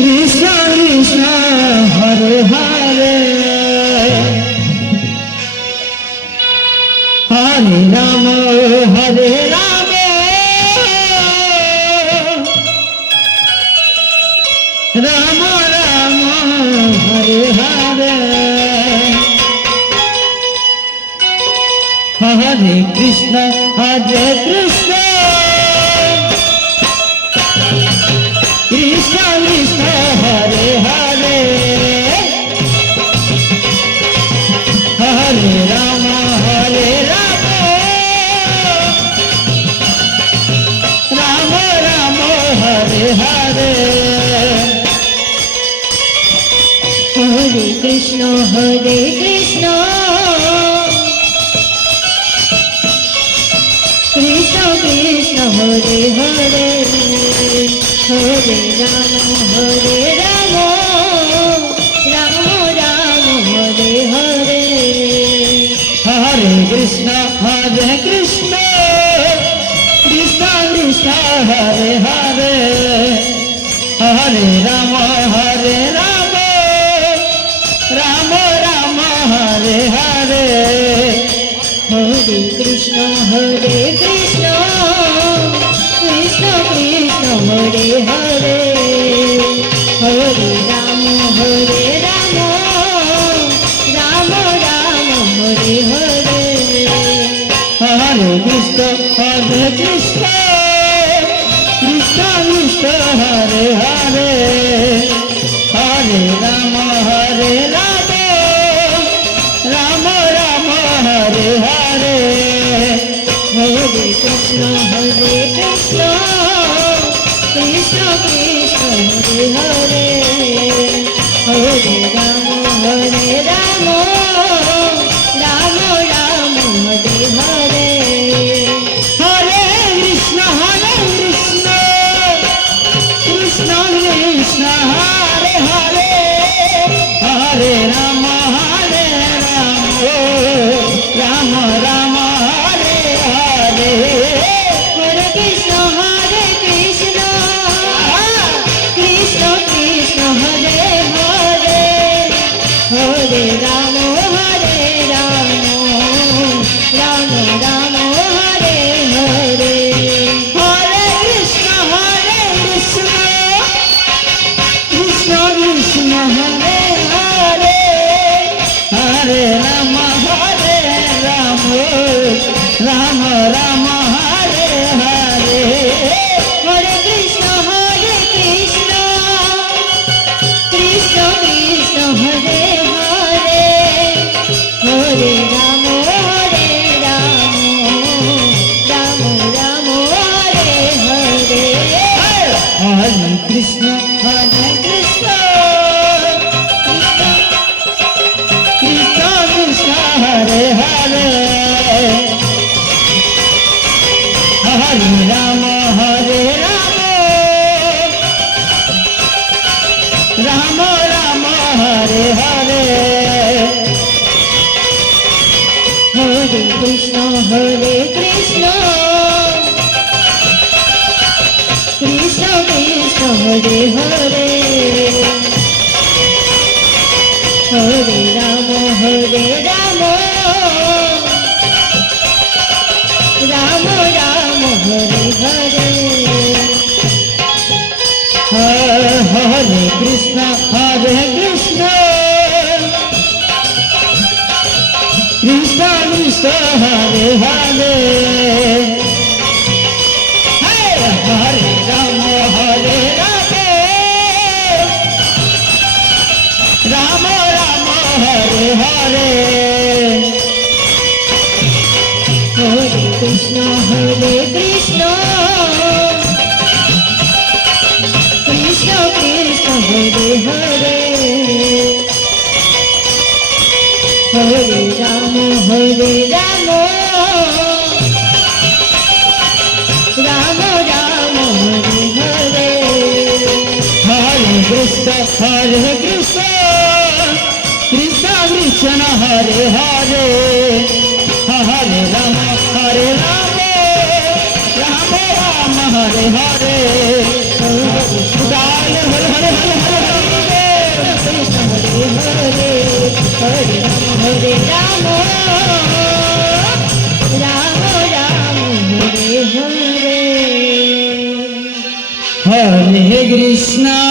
Krishna Krishna Hare Hare Hare Ram Hare Ram Ram Ram Hare Hare Hare Krishna Krishna Krishna Krishna Hare Hare Hare Ram Ram Ram Hare Hare Hare Krishna Krishna Krishna Hare Hare Hare Ram Ram Ram Hare Hare Hare Krishna Krishna Krishna Krishna Hare Hare Hare Ram Ram Ram Hare Hare Hare Krishna Krishna Krishna Krishna Hare Hare Hare Ram Ram Ram Hare Hare Hare Krishna Krishna Krishna Krishna Hare Hare Hare Ram Ram Ram Hare Hare Hare Krishna Krishna Krishna Krishna Hare Hare Hare Ram Ram Ram Hare Hare Hare Krishna Krishna Krishna Hare Hare Hare Ram Ram Ram Hare Hare Hare Krishna Krishna Krishna Krishna Hare Hare Hare Ram Ram Ram Hare Hare Hare Krishna Krishna Krishna Hare Hare Hare Ram Ram Ram Hare Hare Hare Krishna Krishna Krishna Krishna Hare Hare Hare Ram Ram Ram Hare Hare Hare Krishna Krishna Krishna Krishna Hare Hare Hare Ram Ram Ram Hare Hare Hare Krishna Krishna Krishna Krishna Hare Hare Hare Ram Ram Ram Hare Hare Hare Krishna Krishna Krishna Krishna Hare Hare Hare Ram Ram Ram Hare Hare Hare Krishna Krishna Krishna Krishna Hare Hare Hare Ram Ram Ram Hare Hare Hare Krishna Krishna Krishna Krishna Hare Hare Hare Ram Ram Ram Hare Hare Hare Hare Hare Hare Hare Hare, Hare Rama, Rama Rama, Hare Hare. Hare Krishna,